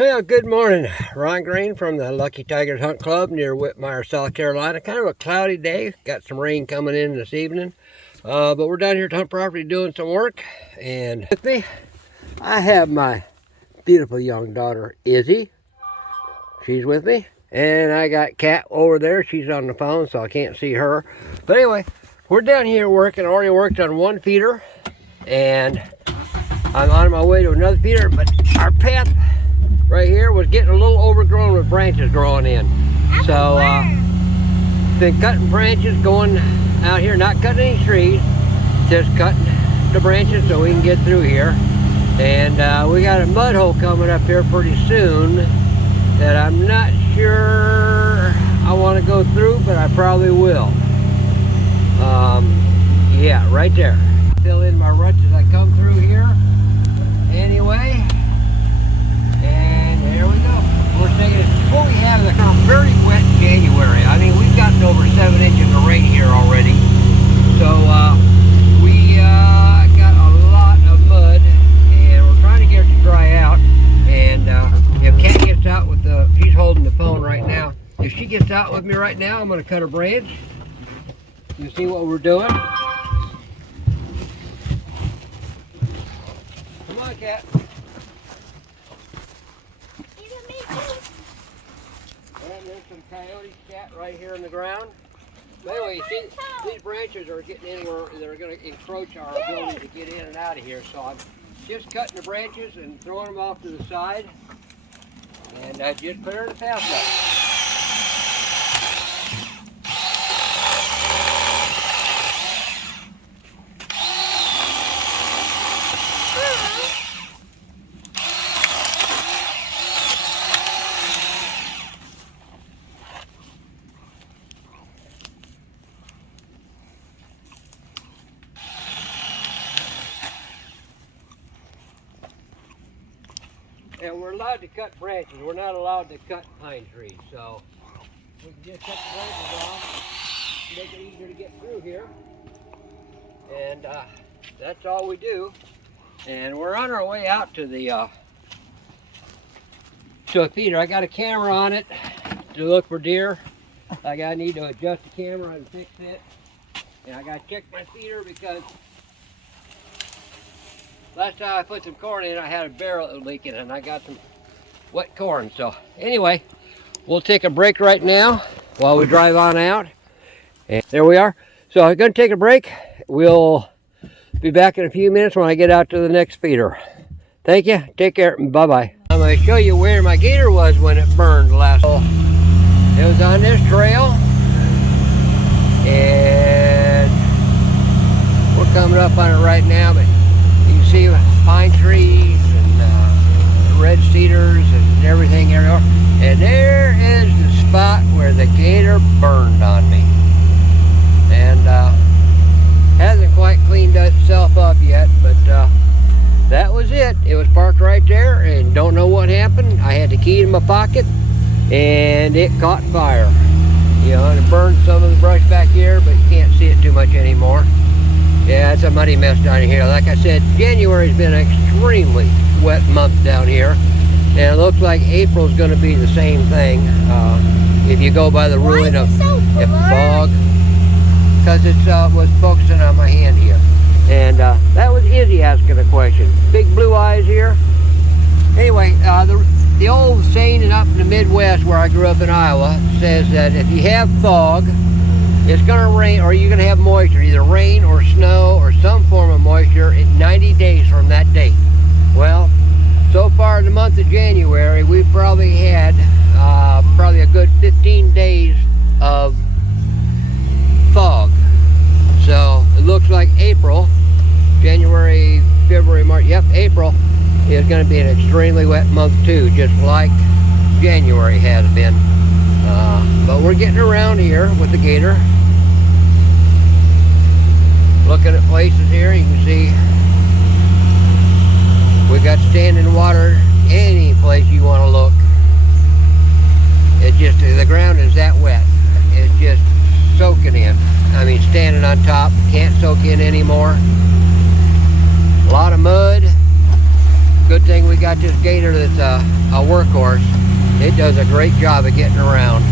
Well, good morning. Ron Green from the Lucky Tigers Hunt Club near Whitmire, South Carolina. Kind of a cloudy day. Got some rain coming in this evening. But we're down here at Hunt Property doing some work. And with me, I have my beautiful young daughter, Izzy. She's with me. And I got Kat over there. She's on the phone, so I can't see her. But anyway, we're down here working. I already worked on one feeder. And I'm on my way to another feeder. But our path right here was getting a little overgrown with branches growing in. So been cutting branches, going out here, not cutting any trees, just cutting the branches so we can get through here. And we got a mud hole coming up here pretty soon that I'm not sure I want to go through, but I probably will. Yeah, right there. Fill in my ruts as I come through here. Anyway, and there we go. We're taking it before we have a very wet January. I mean, we've gotten over 7 inches of rain here already. So we got a lot of mud, and we're trying to get it to dry out. And if Kat gets out with she's holding the phone right now. If she gets out with me right now, I'm going to cut a branch. You see what we're doing? Come on, Kat. And there's some coyote scat right here in the ground. But anyway, you see, these branches are getting anywhere, they're going to encroach our ability to get in and out of here. So I'm just cutting the branches and throwing them off to the side. And just clearing the path up. And we're allowed to cut branches. We're not allowed to cut pine trees. So we can just cut the branches off, make it easier to get through here. And that's all we do. And we're on our way out to the to a feeder. I got a camera on it to look for deer. I need to adjust the camera and fix it. And I got to check my feeder because last time I put some corn in, I had a barrel leaking and I got some wet corn. So anyway, we'll take a break right now while we drive on out. And there we are. So I'm going to take a break. We'll be back in a few minutes when I get out to the next feeder. Thank you. Take care. Bye-bye. I'm going to show you where my gator was when it burned last fall. It was on this trail. And we're coming up on it right now, but you can see pine trees and red cedars and everything everywhere. And there is the spot where the gator burned on me. And hasn't quite cleaned itself up yet, but that was it. It was parked right there and don't know what happened. I had the key in my pocket and it caught fire. You know, and it burned some of the brush back here, but you can't see it too much anymore. Yeah, it's a muddy mess down here. Like I said, January's been an extremely wet month down here. And it looks like April's going to be the same thing. If you go by the ruling of fog. Because it was focusing on my hand here. And that was Izzy asking a question. Big blue eyes here. Anyway, the old saying up in the Midwest where I grew up in Iowa says that if you have fog, it's going to rain, or you're going to have moisture, either rain or snow or some form of moisture in 90 days from that date. Well, so far in the month of January, we've probably had probably a good 15 days of fog. So it looks like April, January, February, March, yep, April is going to be an extremely wet month too, just like January has been. But we're getting around here with the gator. Looking at places here, you can see we've got standing water any place you want to look. It's just, the ground is that wet. It's just soaking in. I mean, standing on top, can't soak in anymore. A lot of mud. Good thing we got this Gator that's a workhorse. It does a great job of getting around.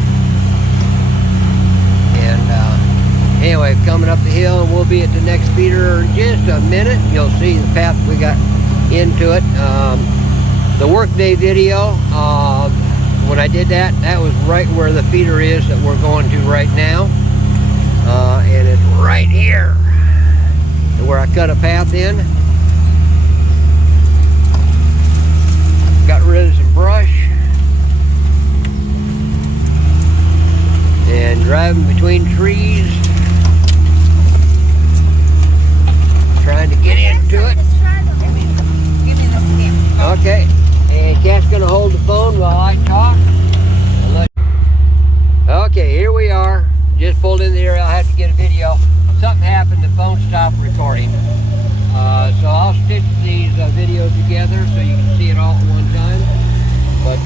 And anyway, coming up the hill, and we'll be at the next feeder in just a minute. You'll see the path we got into it. The workday video, when I did that, that was right where the feeder is that we're going to right now. And it's right here where I cut a path in. Got rid of some brush. And driving between trees. Trying to get into it. Okay. And Kat's gonna hold the phone while I talk. Okay, here we are. Just pulled in the area. I'll have to get a video. Something happened, the phone stopped recording. So I'll stitch these videos together so you can see it all at one time. But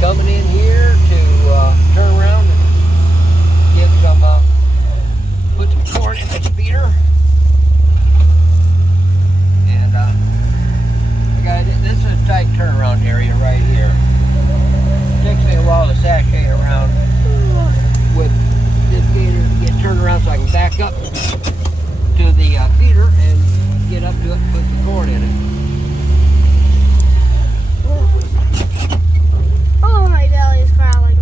coming in here to turn around and get some, put some corn in this feeder. And this is a tight turnaround area right here. It takes me a while to sashay around with this Gator to get turned around so I can back up to the feeder and get up to it and put some corn in it. Oh, my belly is growling.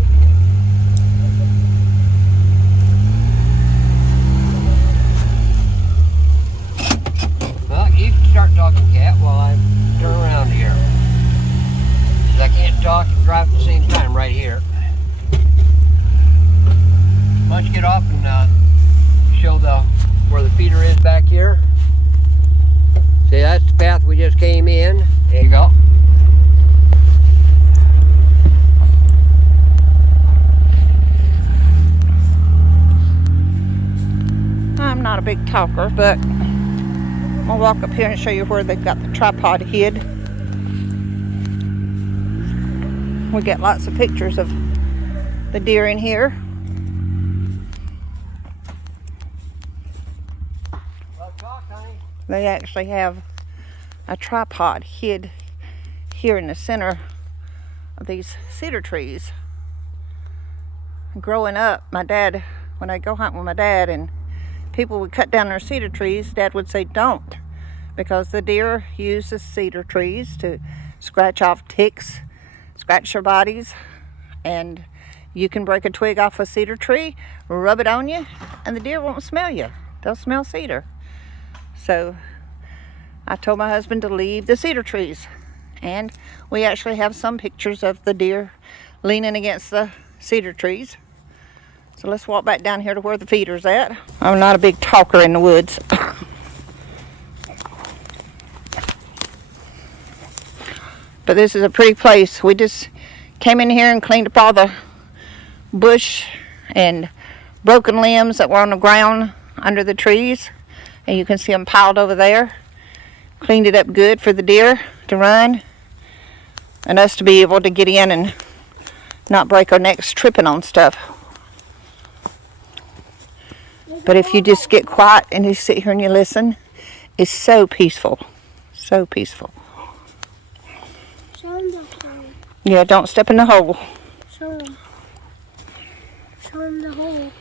Well, you can start talking, Kat, while I turn around here. Because I can't talk and drive at the same time right here. Why don't you get off and show where the feeder is back here. See, that's the path we just came in. There you go. I'm not a big talker, but I'm gonna walk up here and show you where they've got the tripod hid. We get lots of pictures of the deer in here. They actually have a tripod hid here in the center of these cedar trees. Growing up, my dad, when I go hunting with my dad and people would cut down their cedar trees, Dad would say don't, because the deer use the cedar trees to scratch off ticks, scratch their bodies, and you can break a twig off a cedar tree, rub it on you, and the deer won't smell you. They'll smell cedar. So I told my husband to leave the cedar trees, and we actually have some pictures of the deer leaning against the cedar trees. So let's walk back down here to where the feeder's at. I'm not a big talker in the woods. But this is a pretty place. We just came in here and cleaned up all the bush and broken limbs that were on the ground under the trees. And you can see them piled over there. Cleaned it up good for the deer to run. And us to be able to get in and not break our necks tripping on stuff. But if you just get quiet and you sit here and you listen, it's so peaceful. So peaceful. Show him the hole. Yeah, don't step in the hole. Show him. Show him the hole.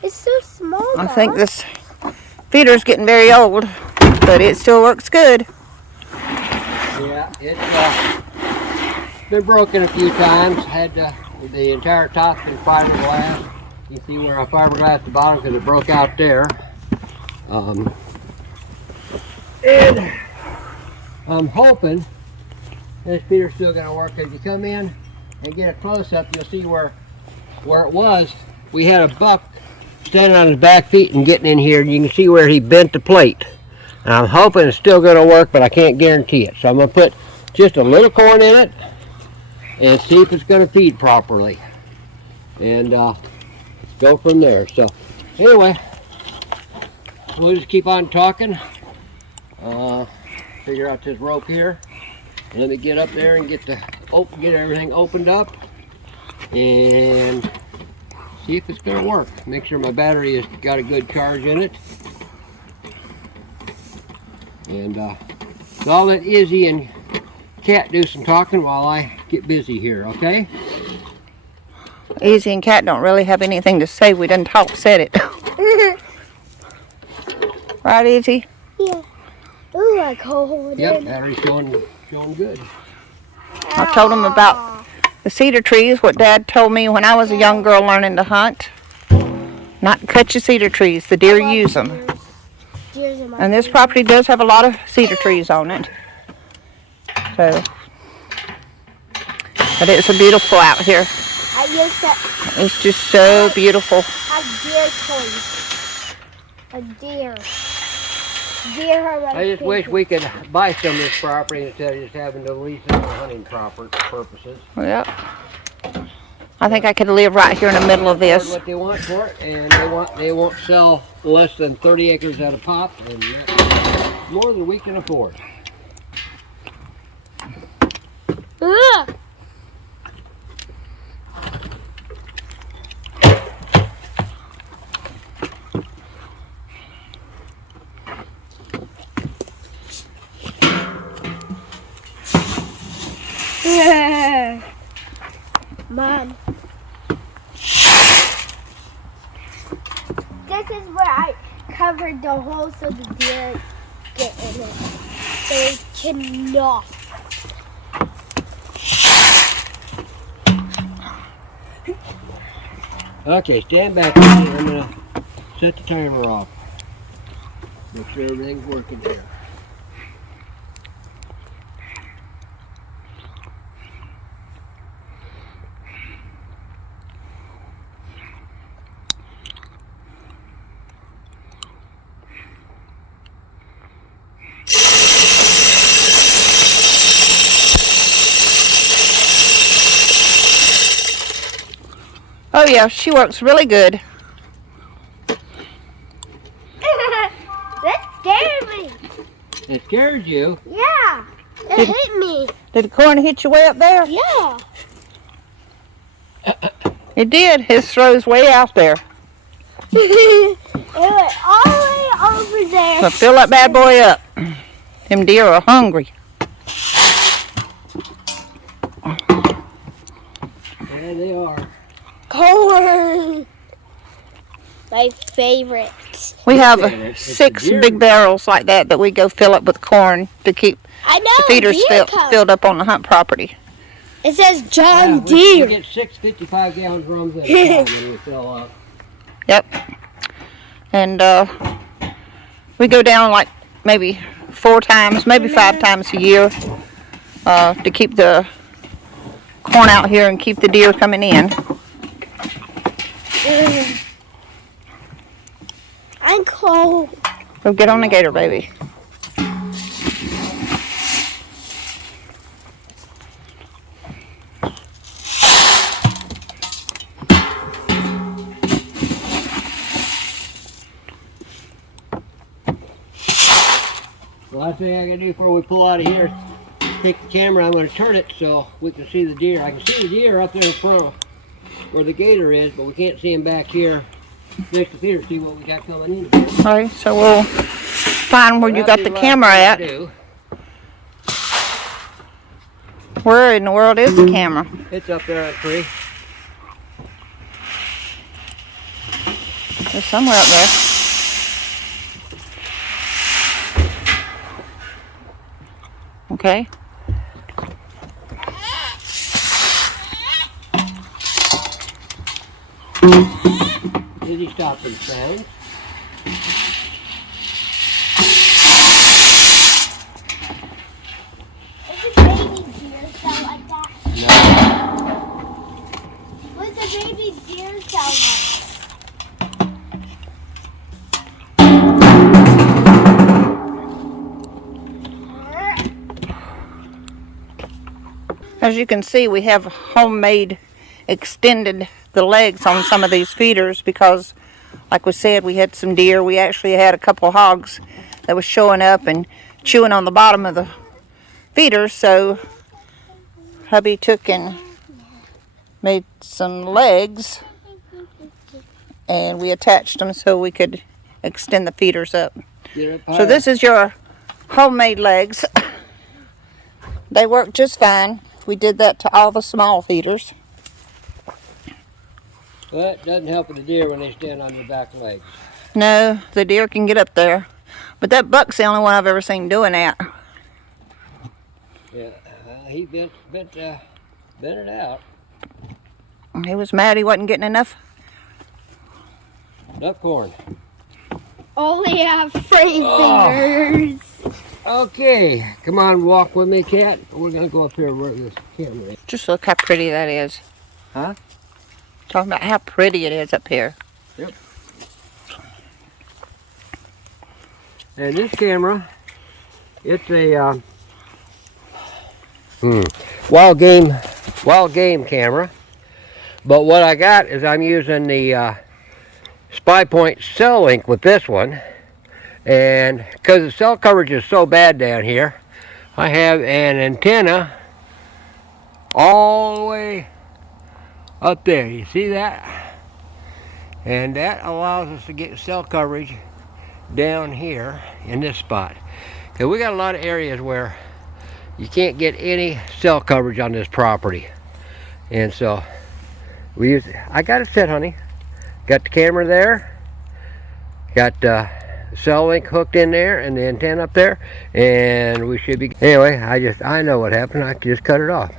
It's so small. I think this feeder's getting very old, but it still works good. Yeah, it's been broken a few times. Had the entire top's been fiberglass. You can see where I fiberglassed at the bottom because it broke out there. And I'm hoping this feeder's still going to work. If you come in and get a close-up, you'll see where it was. We had a buck standing on his back feet and getting in here. You can see where he bent the plate. And I'm hoping it's still going to work, but I can't guarantee it. So I'm going to put just a little corn in it and see if it's going to feed properly. And go from there. So anyway, we'll just keep on talking. Figure out this rope here. Let me get up there and get everything opened up and see if it's going to work. Make sure my battery has got a good charge in it. And so I'll let Izzy and Cat do some talking while I get busy here, okay? Izzy and Cat don't really have anything to say. We done said it. Right, Izzy? Yeah. Ooh, I cold. Yep, battery's showing good. I told him about the cedar trees, what Dad told me when I was a young girl learning to hunt. Not to cut your cedar trees. The deer use them. And this property does have a lot of cedar trees on it. So, but it's beautiful out here. I used to It's just so beautiful. have deer toys. A deer. Deer are my I just wish favorite. we could buy some of this property instead of just having to lease it for hunting purposes. Yep. I think I could live right here in the middle of this. What they want for it, and they won't sell less than 30 acres at a pop, and that's more than we can afford. Ugh. Mom. This is where I covered the hole so the deer get in it. They cannot. Okay, stand back. I'm gonna set the timer off. Make sure everything's working here. Oh yeah, she works really good. That scared me. It scares you. Yeah. It hit me. Did the corn hit you way up there? Yeah. It did. His throw's way out there. It went all the way over there. So fill that bad boy up. Them deer are hungry. Yeah, they are. Corn. My favorite. We have It's a 6 deer. big barrels like that we go fill up with corn to keep I know. the feeders deer come. filled up on the hunt property. It says John Yeah, Deere. we get 6 55-gallon drums at a time when we fill up. Yep. And we go down like maybe 4 times, maybe 5 times a year to keep the corn out here and keep the deer coming in. I'm cold. So get on the gator, baby. The last thing I gotta do before we pull out of here is take the camera. I'm gonna turn it so we can see the deer. I can see the deer up there in front where the gator is, but we can't see him back here next to Peter. See what we got coming in. All right, so we'll find where you got the camera at. Where in the world is the camera? It's up there on a tree. There's somewhere up there. Okay. Did he stop and sound? Does a baby deer sound like that? No. What does a baby deer sound like? As you can see, we have homemade extended the legs on some of these feeders because, like we said, we had some deer. We actually had a couple of hogs that was showing up and chewing on the bottom of the feeders. So hubby took and made some legs and we attached them so we could extend the feeders up. Get up So higher. this is your homemade legs. They work just fine. We did that to all the small feeders. Well, that doesn't help the deer when they stand on their back legs. No, the deer can get up there. But that buck's the only one I've ever seen doing that. Yeah, he bent it out. He was mad he wasn't getting enough. Duck corn. Only have 3 fingers. Okay, come on, walk with me, cat. We're gonna go up here where this camera is. Just look how pretty that is. Huh? Talking about how pretty it is up here. Yep. And this camera, it's a wild game camera. But what I got is I'm using the Spy Point cell link with this one. And because the cell coverage is so bad down here, I have an antenna all the way up there. You see that? And that allows us to get cell coverage down here in this spot. Because we got a lot of areas where you can't get any cell coverage on this property. And so we use, I got it set, honey. Got the camera there. Got cell link hooked in there and the antenna up there, and we should be. Anyway, I know what happened. I just cut it off.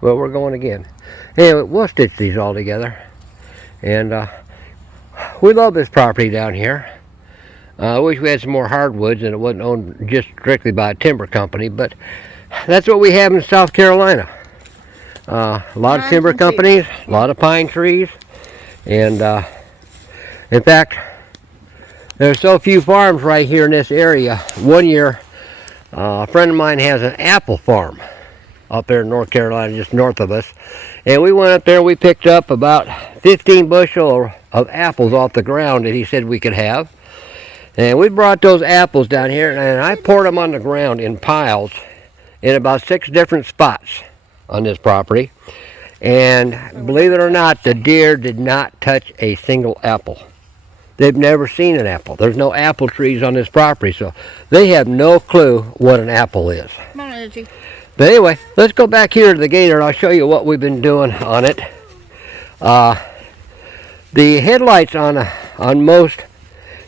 Well, we're going again. Anyway, we'll stitch these all together, and we love this property down here. I wish we had some more hardwoods and it wasn't owned just strictly by a timber company, but that's what we have in South Carolina. A lot of timber companies, a lot of pine trees, and in fact, there's so few farms right here in this area. One year, a friend of mine has an apple farm up there in North Carolina, just north of us. And we went up there, we picked up about 15 bushel of apples off the ground that he said we could have. And we brought those apples down here, and I poured them on the ground in piles in about 6 different spots on this property. And believe it or not, the deer did not touch a single apple. They've never seen an apple. There's no apple trees on this property, so they have no clue what an apple is. Come on, Izzy. But anyway, let's go back here to the Gator and I'll show you what we've been doing on it. The headlights on most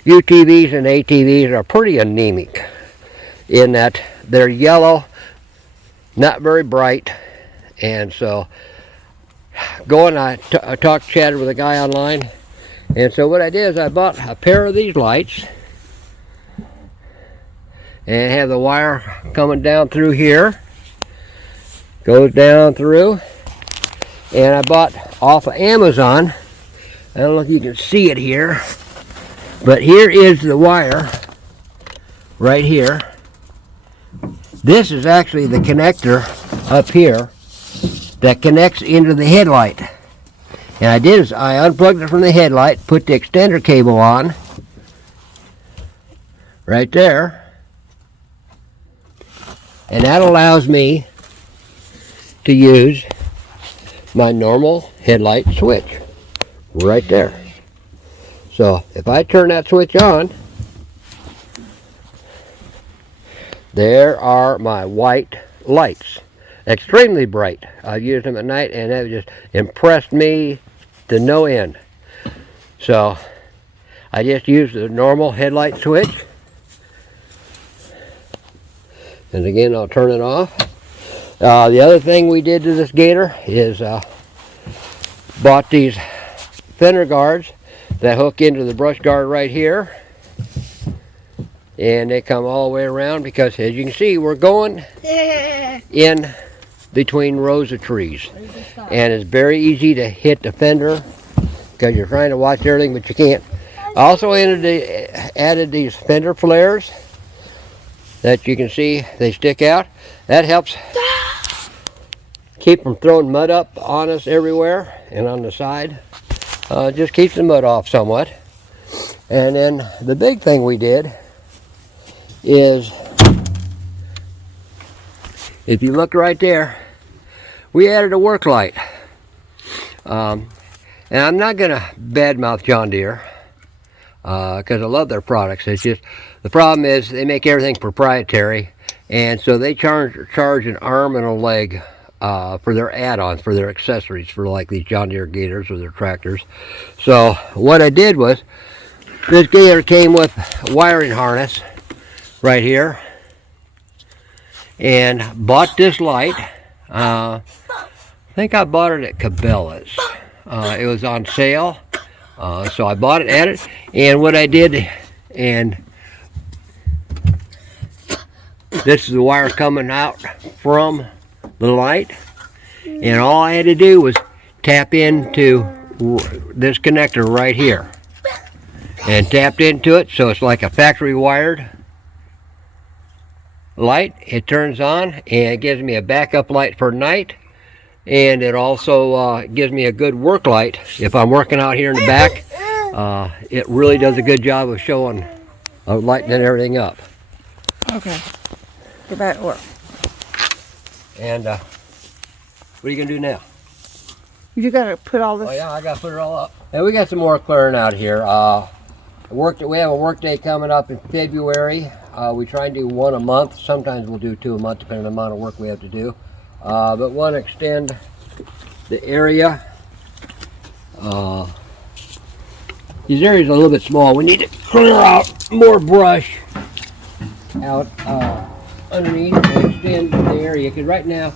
UTVs and ATVs are pretty anemic in that they're yellow, not very bright, and so I chatted with a guy online. And so what I did is I bought a pair of these lights and have the wire coming down through here, goes down through, and I bought off of Amazon. I don't know if you can see it here, but here is the wire right here. This is actually the connector up here that connects into the headlight. And I did is I unplugged it from the headlight, put the extender cable on, right there, and that allows me to use my normal headlight switch, right there. So if I turn that switch on, there are my white lights, extremely bright. I've used them at night and that just impressed me to no end. So I just use the normal headlight switch, and again I'll turn it off. The other thing we did to this Gator is bought these fender guards that hook into the brush guard right here, and they come all the way around because as you can see we're going in between rows of trees, and it's very easy to hit the fender because you're trying to watch everything but you can't. I also added these fender flares that you can see they stick out. That helps keep from throwing mud up on us everywhere and on the side. Just keeps the mud off somewhat. And then the big thing we did is, if you look right there, we added a work light. And I'm not going to badmouth John Deere because I love their products. It's just The problem is they make everything proprietary, and so they charge an arm and a leg for their add-ons, for their accessories, for like these John Deere Gators or their tractors. So what I did was, this Gator came with a wiring harness right here, and bought this light. I think I bought it at Cabela's. It was on sale, so I bought it at it. And what I did, and this is the wire coming out from the light, and all I had to do was tap into this connector right here, and tapped into it, so it's like a factory wired light. It turns on and it gives me a backup light for night, and it also gives me a good work light if I'm working out here in the back. It really does a good job of showing, lighting everything up. Okay. Get back to work. And what are you gonna do now? You gotta put all this. Oh yeah, I gotta put it all up. And we got some more clearing out here. We have a work day coming up in February. We try and do one a month. Sometimes we'll do 2 a month, depending on the amount of work we have to do. But want to extend the area. These areas are a little bit small. We need to clear out more brush out underneath and extend the area. Because right now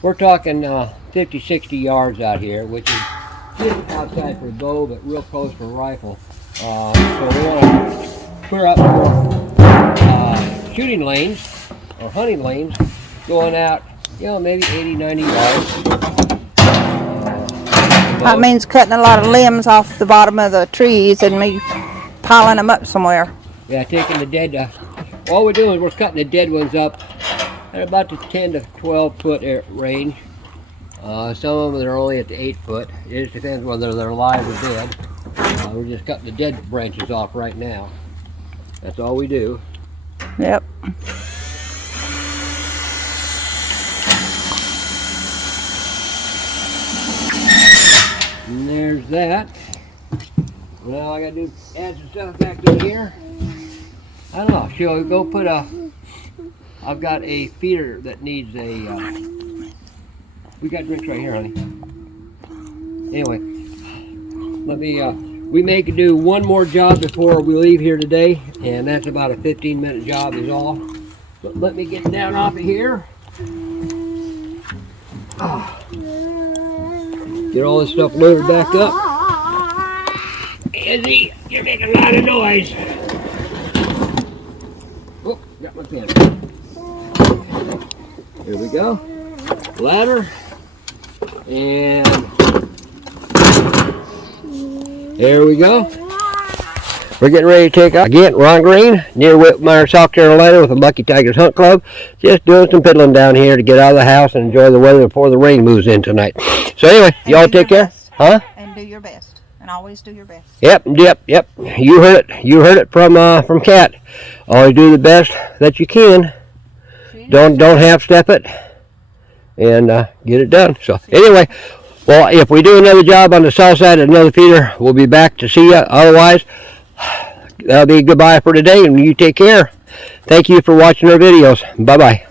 we're talking 50, 60 yards out here, which is just outside for bow, but real close for rifle. So we want to clear up more shooting lanes or hunting lanes going out, maybe 80, 90 yards. That means cutting a lot of limbs off the bottom of the trees and me piling them up somewhere. Yeah, taking the dead, all we're doing is we're cutting the dead ones up at about the 10 to 12 foot range. Some of them are only at the 8 foot. It just depends whether they're alive or dead. We're just cutting the dead branches off right now. That's all we do. Yep. And there's that. Now I gotta do add some stuff back to here. I don't know. Shall we go put I've got a feeder that needs a. We got drinks right here, honey. Anyway, let me. We may do one more job before we leave here today, and that's about a 15-minute job is all. But let me get down off of here. Get all this stuff loaded back up. Izzy, you're making a lot of noise. Oh, got my pen. Here we go. Ladder. And there we go. We're getting ready to take off. Again, Ron Green, near Whitmire, South Carolina, with the Lucky Tigers Hunt Club. Just doing some piddling down here to get out of the house and enjoy the weather before the rain moves in tonight. So anyway, y'all take care. Huh? And do your best. And always do your best. Yep. You heard it. You heard it from Kat. Always do the best that you can. Don't half-step it, and get it done. So anyway, well, if we do another job on the south side of another feeder, we'll be back to see you. Otherwise, that'll be goodbye for today, and you take care. Thank you for watching our videos. Bye-bye.